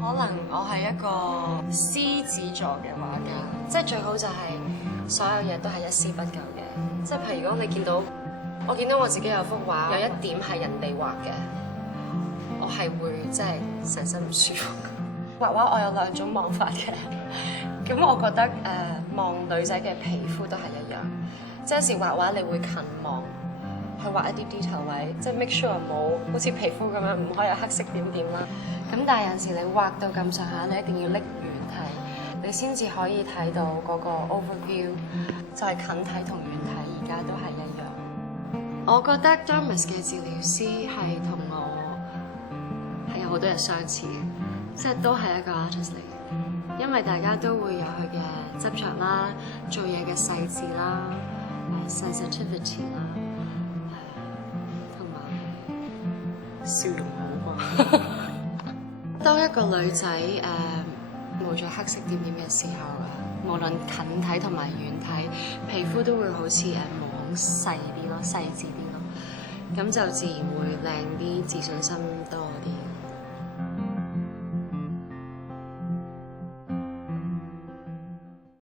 可能我係一個獅子座嘅畫家，即係最好就係所有嘢都係一絲不苟嘅。即係譬如如果你見到我自己有幅畫，有一點係人哋畫嘅，我係會即係成身唔舒服。畫畫我有兩種望法嘅，咁我覺得望女仔嘅皮膚都係一樣，即係有時畫畫你會近望。去畫一啲 detail 位，即係 make sure 冇好似皮膚咁樣唔可以有黑色點點啦。咁但係有陣時你畫到咁上下，你一定要拎遠睇，你先至可以睇到嗰個 overview。就係近睇同遠睇，而家都係一樣。我覺得 Dermis 嘅治療師係同我係有好多嘢相似嘅，即係都係一個 artist 嚟嘅，因為大家都會有佢嘅執着啦、做嘢嘅細緻啦、sensitivity 啦。笑容好啩。當一個女仔冇咗黑色點點嘅時候，無論近睇同埋遠睇，皮膚都會好似毛孔細啲咯、細緻啲咯，咁就自然會靚啲、自信心多